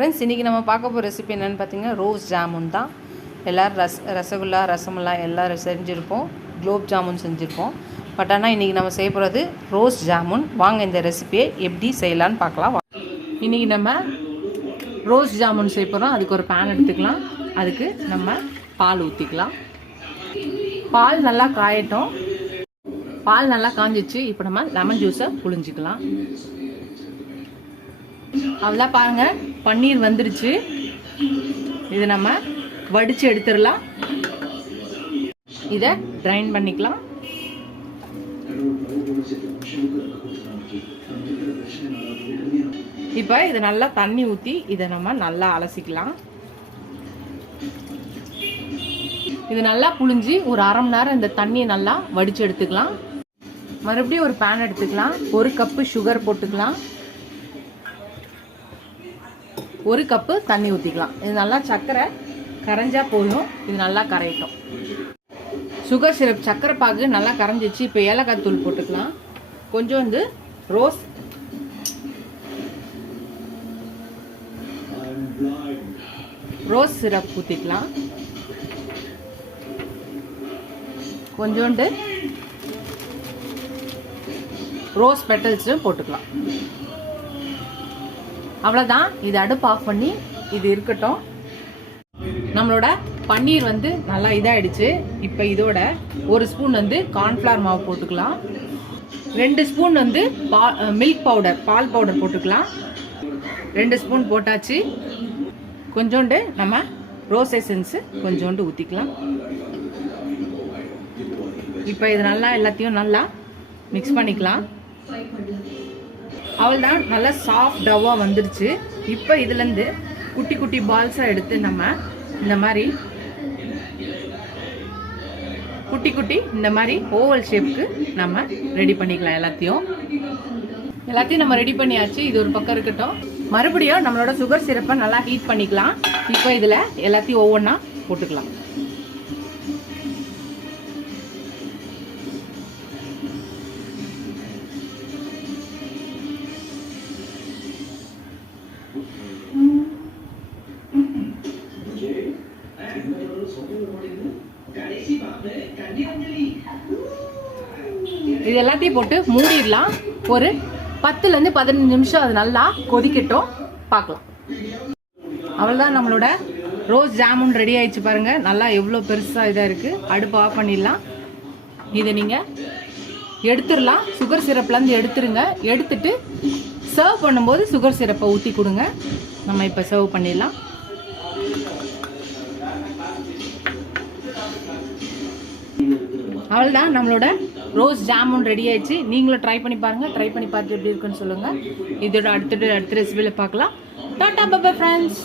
Friends, இன்றைக்கி நம்ம பார்க்க போகிற ரெசிபி என்னென்னு பார்த்தீங்கன்னா ரோஸ் ஜாமுன் தான். எல்லோரும் ரசகுல்லா ரசமலாய் எல்லோரும் செஞ்சுருப்போம், குலோப் ஜாமுன் செஞ்சுருப்போம். பட் ஆனால் இன்றைக்கி நம்ம செய்ய போகிறது ரோஸ் ஜாமுன். வாங்க இந்த ரெசிபியை எப்படி செய்யலான்னு பார்க்கலாம். இன்றைக்கி நம்ம ரோஸ் ஜாமுன் செய்ய போகிறோம். அதுக்கு ஒரு பேன் எடுத்துக்கலாம். அதுக்கு நம்ம பால் ஊற்றிக்கலாம். பால் நல்லா காயட்டும். பால் நல்லா காஞ்சிச்சு. இப்போ நம்ம லெமன் ஜூஸை புழிஞ்சிக்கலாம். அவ்வளோதான், பாருங்கள், பன்னீர் வந்துருச்சு. இது நம்ம வடித்து எடுத்துடலாம். இதை கிரைண்ட் பண்ணிக்கலாம். இப்போ இதை நல்லா தண்ணி ஊற்றி இதை நம்ம நல்லா அலசிக்கலாம். இது நல்லா புழிஞ்சி ஒரு அரை மணி நேரம் இந்த தண்ணியை நல்லா வடித்து எடுத்துக்கலாம். மறுபடியும் ஒரு பேன் எடுத்துக்கலாம். 1 கப்பு சுகர் போட்டுக்கலாம். 1 கப்பு தண்ணி ஊற்றிக்கலாம். இது நல்லா சர்க்கரை கரைஞ்சா போதும். இது நல்லா கரையட்டும். சுகர் சிரப் சர்க்கரை பாகு நல்லா கரைஞ்சிச்சு. இப்போ ஏலக்காய் தூள் போட்டுக்கலாம். கொஞ்சம் வந்து ரோஸ் சிரப் ஊற்றிக்கலாம். கொஞ்சோண்டு ரோஸ் பெட்டல்ஸும் போட்டுக்கலாம். அவ்வளோதான். இது அடுப்பு ஆஃப் பண்ணி இது இருக்கட்டும். நம்மளோட பன்னீர் வந்து நல்லா இதாகிடுச்சு. இப்போ இதோட 1 ஸ்பூன் வந்து கார்ன்ஃப்ளவர் மாவு போட்டுக்கலாம். 2 ஸ்பூன் வந்து மில்க் பவுடர், பால் பவுடர் போட்டுக்கலாம். 2 ஸ்பூன் போட்டாச்சு. கொஞ்சோண்டு நம்ம ரோஸ் எசன்ஸு கொஞ்சோண்டு ஊற்றிக்கலாம். இப்போ இது நல்லா எல்லாத்தையும் நல்லா மிக்ஸ் பண்ணிக்கலாம். அவ்வளோதான், நல்லா சாஃப்ட் டவ்வாக வந்துருச்சு. இப்போ இதுலேருந்து குட்டி குட்டி பால்ஸாக எடுத்து நம்ம இந்த மாதிரி குட்டி குட்டி இந்த மாதிரி ஓவல் ஷேப்புக்கு நம்ம ரெடி பண்ணிக்கலாம். எல்லாத்தையும் நம்ம ரெடி பண்ணியாச்சு. இது ஒரு பக்கம் இருக்கட்டும். மறுபடியும் நம்மளோட சுகர் சிரப்பை நல்லா ஹீட் பண்ணிக்கலாம். இப்போ இதில் எல்லாத்தையும் ஒவ்வொன்றா போட்டுக்கலாம். இது எல்லாத்தையும் போட்டு மூடிடலாம். ஒரு 10லேருந்து 15 நிமிஷம் அது நல்லா கொதிக்கட்டும். பார்க்கலாம். அவ்வளோதான், நம்மளோட ரோஸ் ஜாமுன் ரெடி ஆயிடுச்சு. பாருங்கள், நல்லா எவ்வளோ பெருசாக இதாக இருக்குது. அடுப்பு ஆஃப் பண்ணிடலாம். இதை நீங்கள் எடுத்துடலாம். சுகர் சிரப்லேருந்து எடுத்துருங்க. எடுத்துட்டு சர்வ் பண்ணும்போது சுகர் சிரப்பை ஊற்றி கொடுங்க. நம்ம இப்போ சர்வ் பண்ணிடலாம். அவ்வளோதான், நம்மளோட ரோஸ் ஜாமுன் ரெடி ஆயிடுச்சு. நீங்களும் ட்ரை பண்ணி பாருங்கள். ட்ரை பண்ணி பார்த்துட்டு எப்படி இருக்குன்னு சொல்லுங்கள். இதோட அடுத்த ரெசிபியில் பார்க்கலாம். Tata bye bye friends.